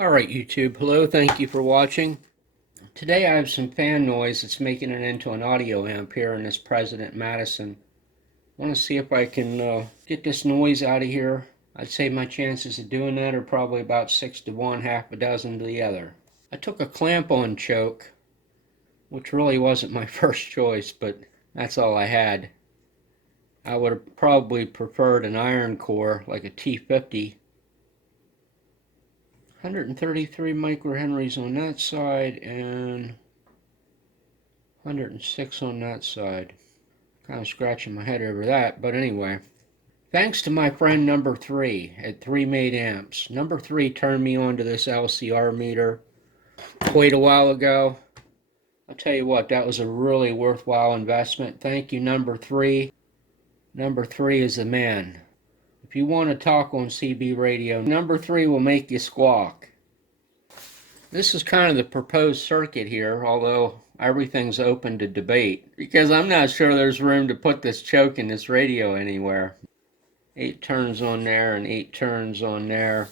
Alright YouTube, hello, thank you for watching. Today I have some fan noise that's making it into an audio amp here in this President Madison. I want to see if I can get this noise out of here. I'd say my chances of doing that are probably about 6 to 1, half a dozen to the other. I took a clamp-on choke, which really wasn't my first choice, but that's all I had. I would have probably preferred an iron core, like a T50. 133 microhenries on that side and 106 on that side. Kind of scratching my head over that, but anyway. Thanks to my friend number 3 at 3 Made Amps. Number 3 turned me on to this LCR meter quite a while ago. I'll tell you what, that was a really worthwhile investment. Thank you, number 3. Number 3 is the man. If you want to talk on CB radio, number 3 will make you squawk. This is kind of the proposed circuit here, although everything's open to debate, because I'm not sure there's room to put this choke in this radio anywhere. 8 turns on there and 8 turns on there,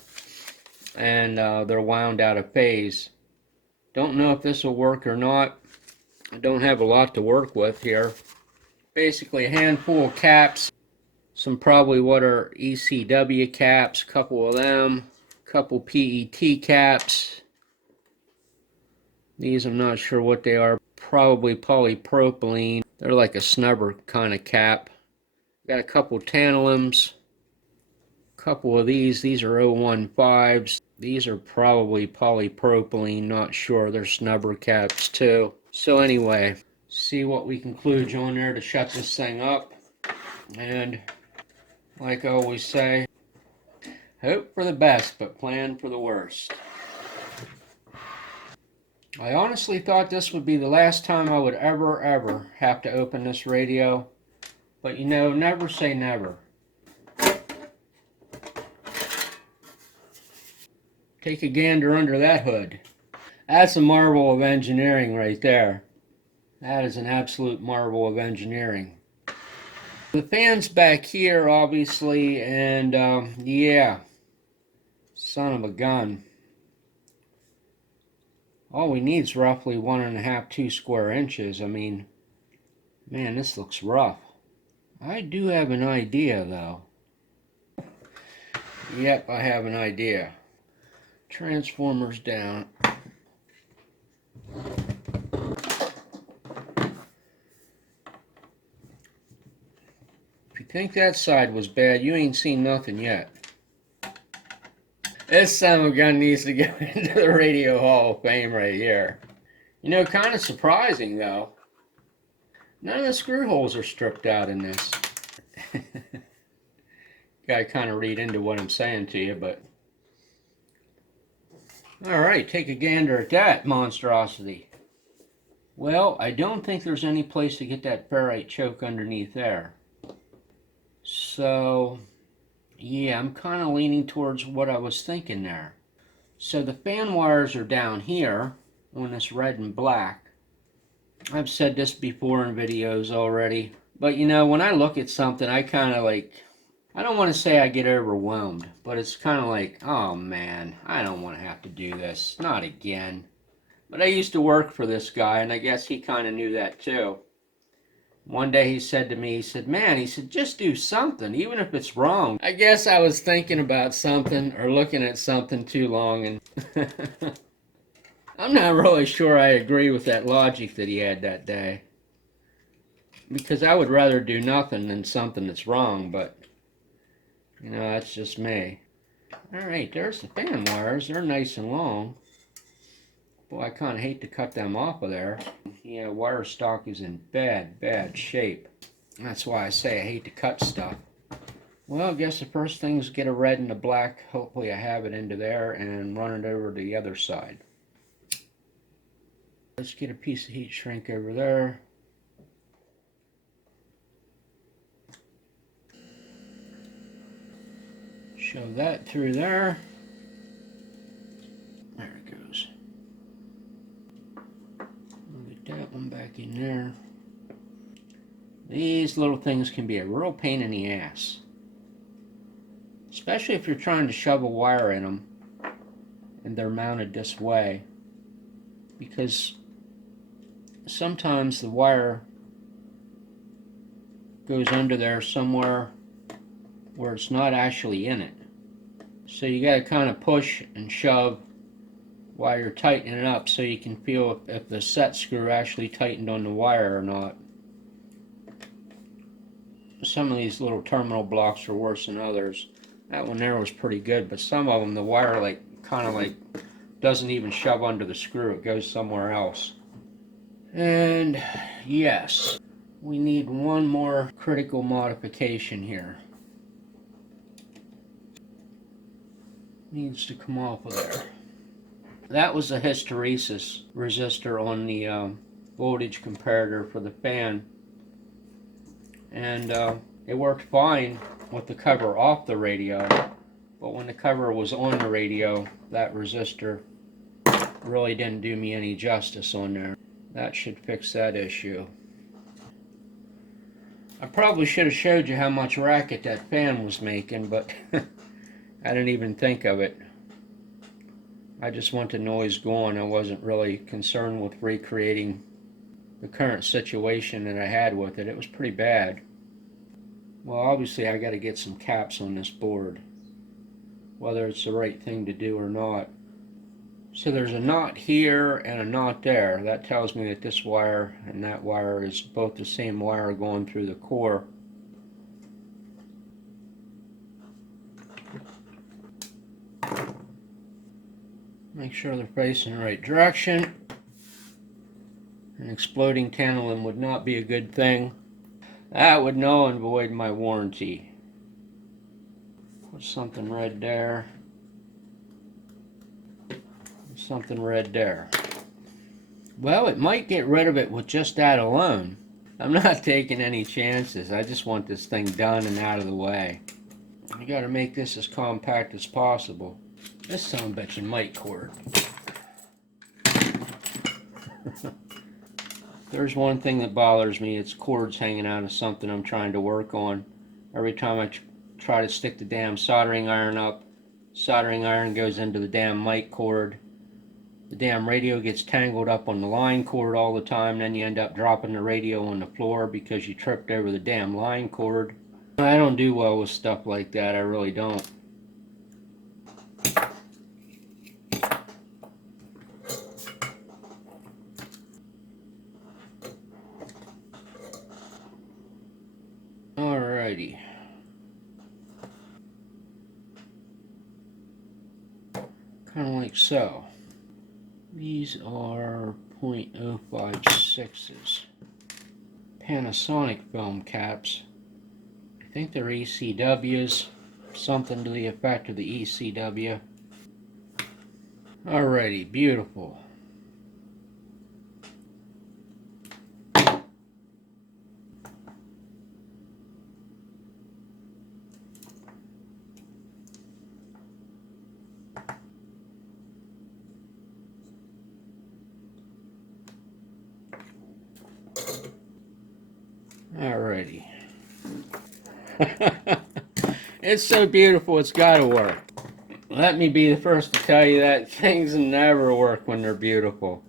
and they're wound out of phase. Don't know if this will work or not. I don't have a lot to work with here. Basically a handful of caps, some probably what are ECW caps, a couple of them, a couple PET caps. These I'm not sure what they are, probably polypropylene. They're like a snubber kind of cap. Got a couple tantalums, a couple of these are 015s. These are probably polypropylene, not sure. They're snubber caps too. So anyway, see what we can kludge on there to shut this thing up. And like I always say, hope for the best, but plan for the worst. I honestly thought this would be the last time I would ever have to open this radio. But you know, never say never. Take a gander under that hood. That's a marvel of engineering right there. That is an absolute marvel of engineering. The fan's back here, obviously, and yeah, son of a gun. All we need is roughly 1.5, 2 square inches. I mean, man, this looks rough. I do have an idea, though. Yep, I have an idea. Transformers down. If you think that side was bad, you ain't seen nothing yet. This son of a gun needs to go into the Radio Hall of Fame right here. You know, kind of surprising though. None of the screw holes are stripped out in this. Gotta kind of read into what I'm saying to you, but... Alright, take a gander at that monstrosity. Well, I don't think there's any place to get that ferrite choke underneath there. So... yeah, I'm kind of leaning towards what I was thinking there. So the fan wires are down here on this red and black. I've said this before in videos already. But you know, when I look at something, I kind of like, I don't want to say I get overwhelmed, but it's kind of like, oh man, I don't want to have to do this. Not again. But I used to work for this guy, and I guess he kind of knew that too. One day he said to me, he said, man, he said, just do something, even if it's wrong. I guess I was thinking about something or looking at something too long, and I'm not really sure I agree with that logic that he had that day. Because I would rather do nothing than something that's wrong, but, you know, that's just me. Alright, there's the fan wires. They're nice and long. Boy, I kind of hate to cut them off of there. Yeah, wire stock is in bad shape. That's why I say I hate to cut stuff. Well, I guess the first thing is get a red and a black. Hopefully I have it into there and run it over to the other side. Let's get a piece of heat shrink over there. Shove that through there. There it goes. That one back in there. These little things can be a real pain in the ass, especially if you're trying to shove a wire in them and they're mounted this way, because sometimes the wire goes under there somewhere where it's not actually in it. So you got to kind of push and shove while you're tightening it up so you can feel if the set screw actually tightened on the wire or not. Some of these little terminal blocks are worse than others. That one there was pretty good, but some of them the wire kind of doesn't even shove under the screw, it goes somewhere else. And yes, we need one more critical modification here. Needs to come off of there. That was a hysteresis resistor on the voltage comparator for the fan, and it worked fine with the cover off the radio, but when the cover was on the radio, that resistor really didn't do me any justice on there. That should fix that issue. I probably should have showed you how much racket that fan was making, but I didn't even think of it. I just want the noise gone. I wasn't really concerned with recreating the current situation that I had with it. It was pretty bad. Well, obviously I got to get some caps on this board, whether it's the right thing to do or not. So there's a knot here and a knot there. That tells me that this wire and that wire is both the same wire going through the core. Make sure they're facing the right direction. An exploding tantalum would not be a good thing. That would null and void my warranty. Put something red there. Something red there. Well, it might get rid of it with just that alone. I'm not taking any chances. I just want this thing done and out of the way. You got to make this as compact as possible. This son of a bitch mic cord. There's one thing that bothers me. It's cords hanging out of something I'm trying to work on. Every time I try to stick the damn soldering iron up, soldering iron goes into the damn mic cord. The damn radio gets tangled up on the line cord all the time. Then you end up dropping the radio on the floor because you tripped over the damn line cord. I don't do well with stuff like that. I really don't. Alrighty. Kind of like so. These are .056s. Panasonic film caps. I think they're ECWs. Something to the effect of the ECW. Alrighty, beautiful. Alrighty. It's so beautiful, it's got to work. Let me be the first to tell you that things never work when they're beautiful.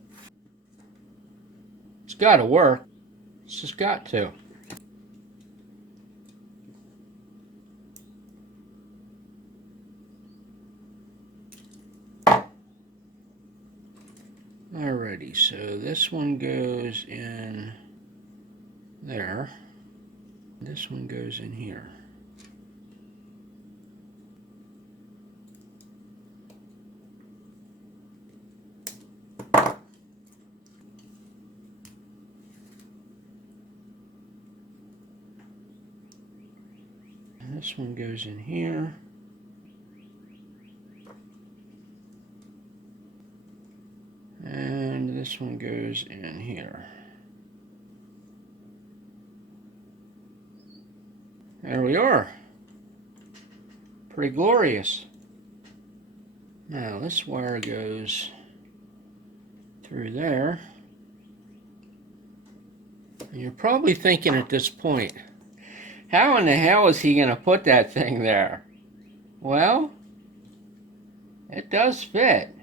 It's got to work. It's just got to. Alrighty, so this one goes in there. This one goes in here. And this one goes in here. And this one goes in here. There we are. Pretty glorious. Now this wire goes through there. And you're probably thinking at this point, how in the hell is he going to put that thing there? Well, it does fit.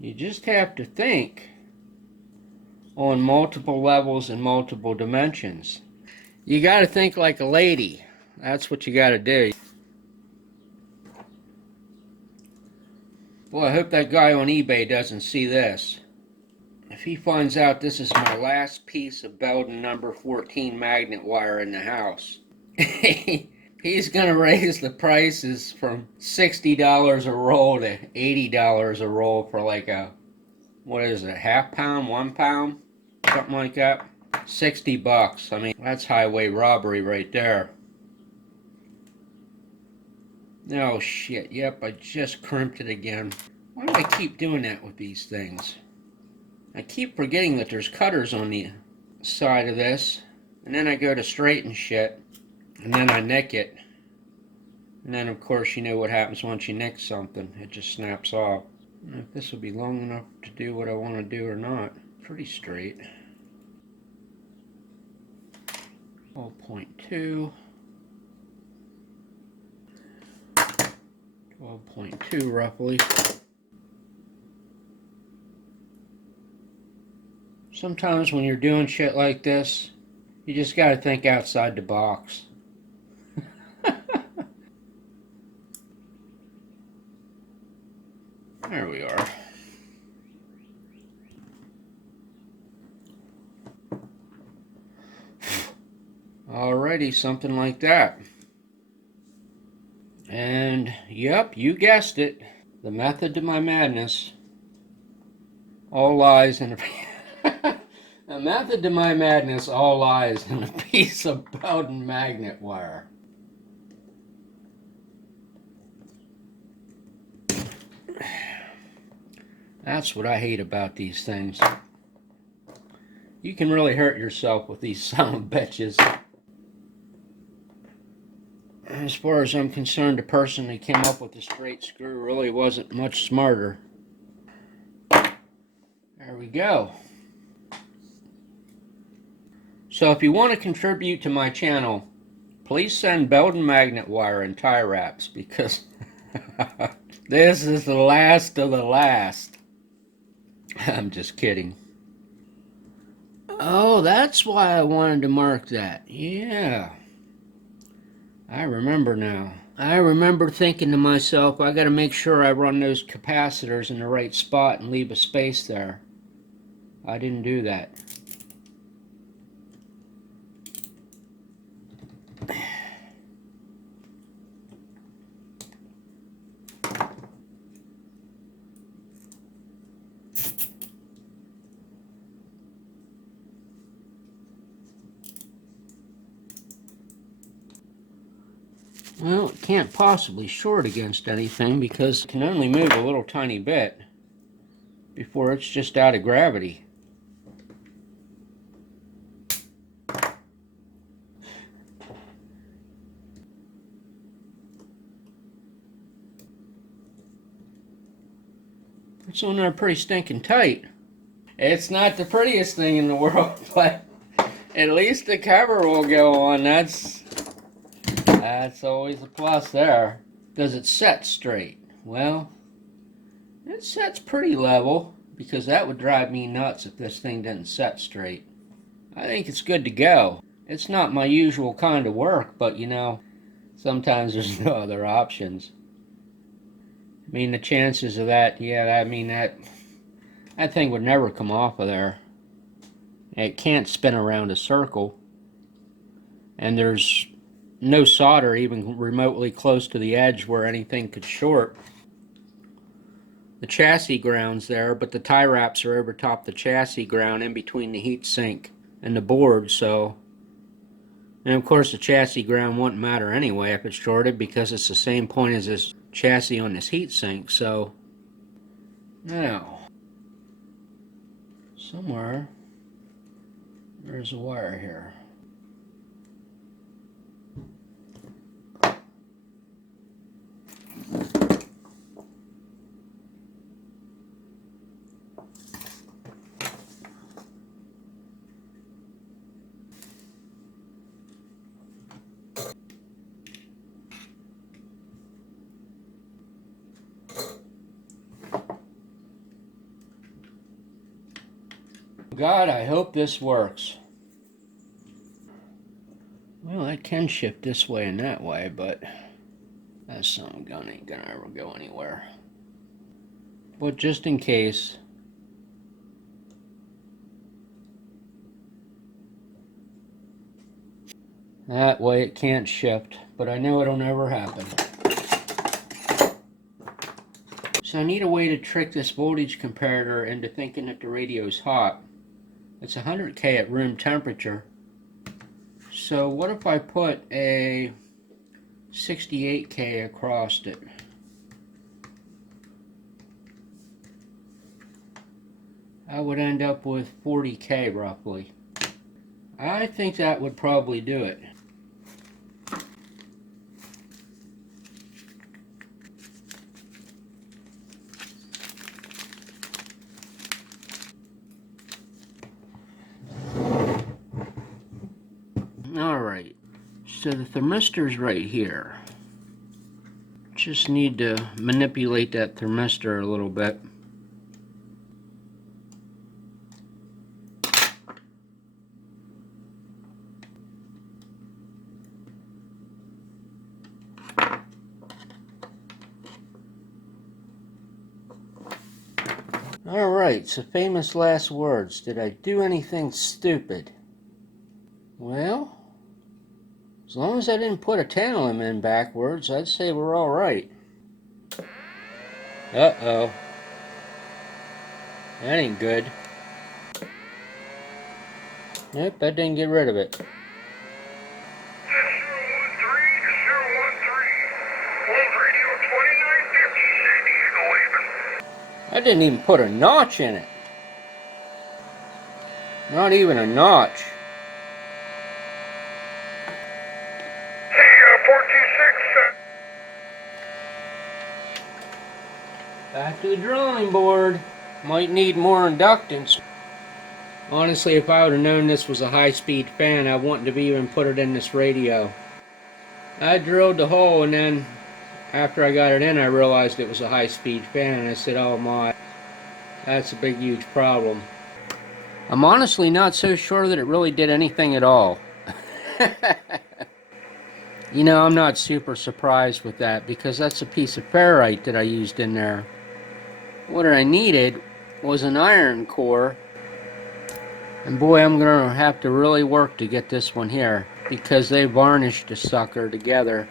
You just have to think on multiple levels and multiple dimensions. You got to think like a lady. That's what you got to do. Well, I hope that guy on eBay doesn't see this. If he finds out this is my last piece of Belden number 14 magnet wire in the house, he's going to raise the prices from $60 a roll to $80 a roll for like a, what is it, half pound, 1 pound, something like that. $60. I mean, that's highway robbery right there. Oh shit, yep, I just crimped it again. Why do I keep doing that with these things? I keep forgetting that there's cutters on the side of this, and then I go to straighten shit, and then I nick it. And then of course you know what happens once you nick something, it just snaps off. I don't know if this will be long enough to do what I want to do or not. Pretty straight. 12.2. 12.2 roughly. Sometimes when you're doing shit like this, you just gotta think outside the box. There we are. Alrighty, something like that. And yep, you guessed it. The method to my madness all lies in a the method to my madness all lies in a piece of Belden magnet wire. That's what I hate about these things. You can really hurt yourself with these son of bitches. As far as I'm concerned, the person that came up with the straight screw really wasn't much smarter. There we go. So if you want to contribute to my channel, please send Belden magnet wire and tie wraps, because this is the last of the last. I'm just kidding. Oh, that's why I wanted to mark that. Yeah. I remember now. I remember thinking to myself, I gotta make sure I run those capacitors in the right spot and leave a space there. I didn't do that. Well, it can't possibly short against anything because it can only move a little tiny bit before it's just out of gravity. It's on there pretty stinking tight. It's not the prettiest thing in the world, but at least the cover will go on. That's always a plus there. Does it set straight? Well, it sets pretty level, because that would drive me nuts if this thing didn't set straight. I think it's good to go. It's not my usual kind of work, but you know, sometimes there's no other options. I mean, the chances of that, yeah, I mean, that thing would never come off of there. It can't spin around a circle. And there's no solder even remotely close to the edge where anything could short. The chassis ground's there, but the tie wraps are over top the chassis ground in between the heat sink and the board, so... And of course the chassis ground wouldn't matter anyway if it's shorted, because it's the same point as this chassis on this heat sink, so... Now... somewhere... there's a wire here. God, I hope this works. Well, I can shift this way and that way, but that son gun ain't gonna ever go anywhere. But just in case. That way it can't shift, but I know it'll never happen. So I need a way to trick this voltage comparator into thinking that the radio's hot. It's 100K at room temperature. So what if I put a 68K across it? I would end up with 40K roughly. I think that would probably do it. Alright, so the thermistor's right here. Just need to manipulate that thermistor a little bit. Alright, so famous last words. Did I do anything stupid? Well, as long as I didn't put a tantalum in backwards, I'd say we're alright. Uh-oh. That ain't good. Nope, that didn't get rid of it. I didn't even put a notch in it. Not even a notch. Back to the drawing board. Might need more inductance. Honestly, if I would have known this was a high-speed fan, I wouldn't have even put it in this radio. I drilled the hole, and then after I got it in, I realized it was a high-speed fan, and I said, oh my, that's a big, huge problem. I'm honestly not so sure that it really did anything at all. You know, I'm not super surprised with that, because that's a piece of ferrite that I used in there. What I needed was an iron core, and boy, I'm going to have to really work to get this one here, because they varnished the sucker together.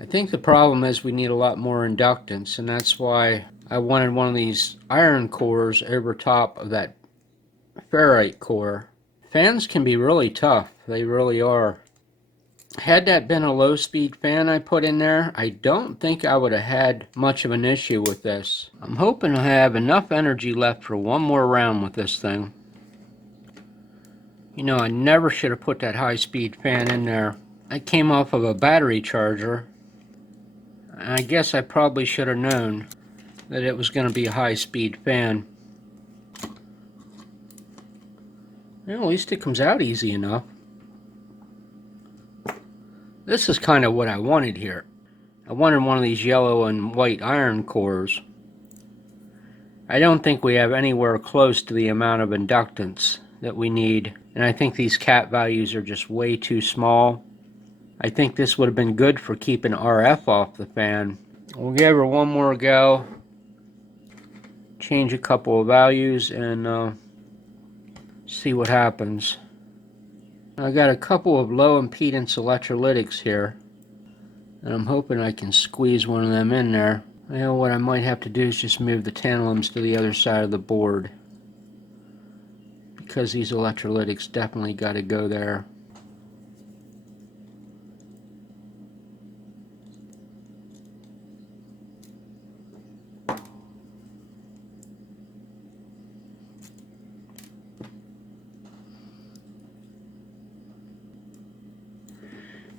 I think the problem is we need a lot more inductance, and that's why I wanted one of these iron cores over top of that ferrite core. Fans can be really tough, they really are. Had that been a low-speed fan I put in there, I don't think I would have had much of an issue with this. I'm hoping I have enough energy left for one more round with this thing. You know, I never should have put that high-speed fan in there. I came off of a battery charger. I guess I probably should have known that it was going to be a high-speed fan. Well, at least it comes out easy enough. This is kind of what I wanted here. I wanted one of these yellow and white iron cores. I don't think we have anywhere close to the amount of inductance that we need, and I think these cap values are just way too small. I think this would have been good for keeping RF off the fan. We'll give her one more go, change a couple of values, and see what happens. I got a couple of low impedance electrolytics here, and I'm hoping I can squeeze one of them in there. Well, what I might have to do is just move the tantalums to the other side of the board, because these electrolytics definitely got to go there.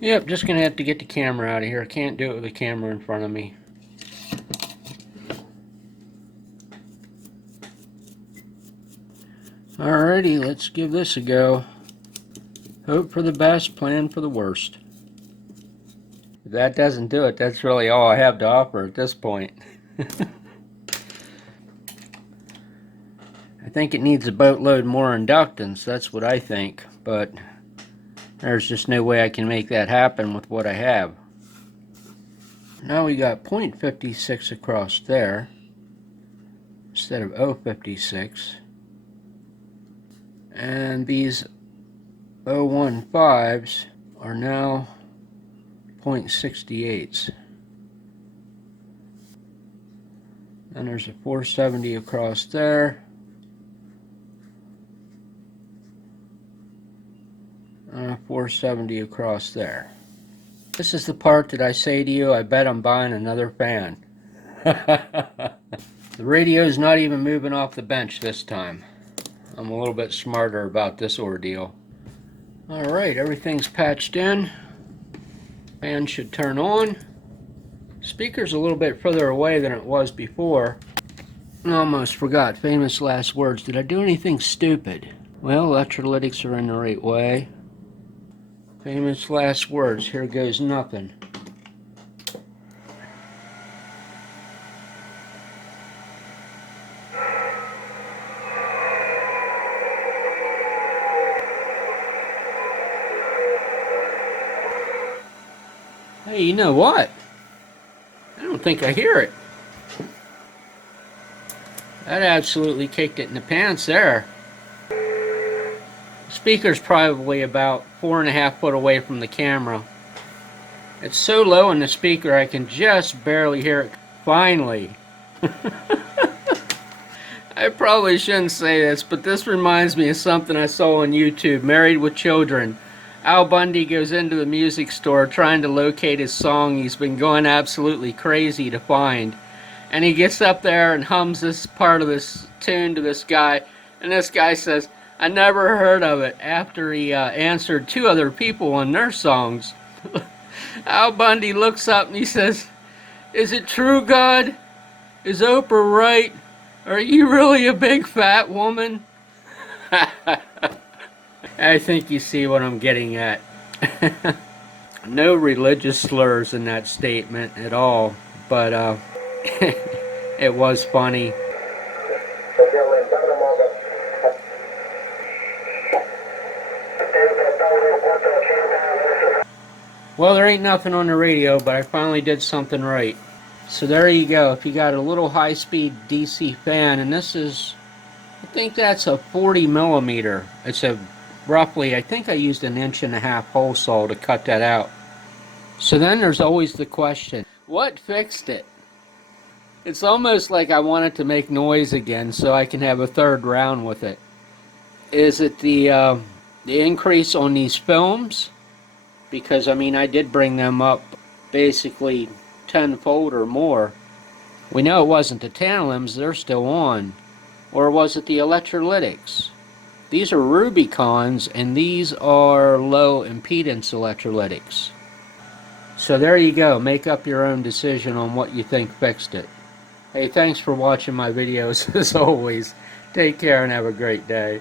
Yep, just gonna have to get the camera out of here. I can't do it with the camera in front of me. Alrighty, let's give this a go. Hope for the best, plan for the worst. If that doesn't do it, that's really all I have to offer at this point. I think it needs a boatload more inductance, that's what I think, but there's just no way I can make that happen with what I have. Now we got 0.56 across there instead of 0.56, and these 0.15s are now 0.68s. And there's a 470 across there. And a 470 across there. This is the part that I say to you, I bet I'm buying another fan. The radio's not even moving off the bench this time. I'm a little bit smarter about this ordeal. Alright, everything's patched in. Fan should turn on. Speaker's a little bit further away than it was before. I almost forgot. Famous last words. Did I do anything stupid? Well, electrolytics are in the right way. Famous last words. Here goes nothing. Hey, you know what? I don't think I hear it. That absolutely kicked it in the pants there. The speaker's probably about 4.5 feet away from the camera. It's so low in the speaker I can just barely hear it. Finally. I probably shouldn't say this, but this reminds me of something I saw on YouTube, Married with Children. Al Bundy goes into the music store trying to locate his song he's been going absolutely crazy to find. And he gets up there and hums this part of this tune to this guy. And this guy says, I never heard of it, after he answered 2 other people on their songs. Al Bundy looks up and he says, is it true, God? Is Oprah right? Are you really a big fat woman? I think you see what I'm getting at. No religious slurs in that statement at all, but it was funny. Well, there ain't nothing on the radio, but I finally did something right. So there you go. If you got a little high-speed DC fan, and this is, I think that's a 40 millimeter. It's a roughly, I think I used 1.5-inch hole saw to cut that out. So then there's always the question, what fixed it? It's almost like I want it to make noise again so I can have a third round with it. Is it the increase on these films? Because I mean I did bring them up basically tenfold or more. We know it wasn't the tantalums, they're still on. Or was it the electrolytics? These are Rubicons, and these are low impedance electrolytics. So there you go. Make up your own decision on what you think fixed it. Hey, thanks for watching my videos as always. Take care and have a great day.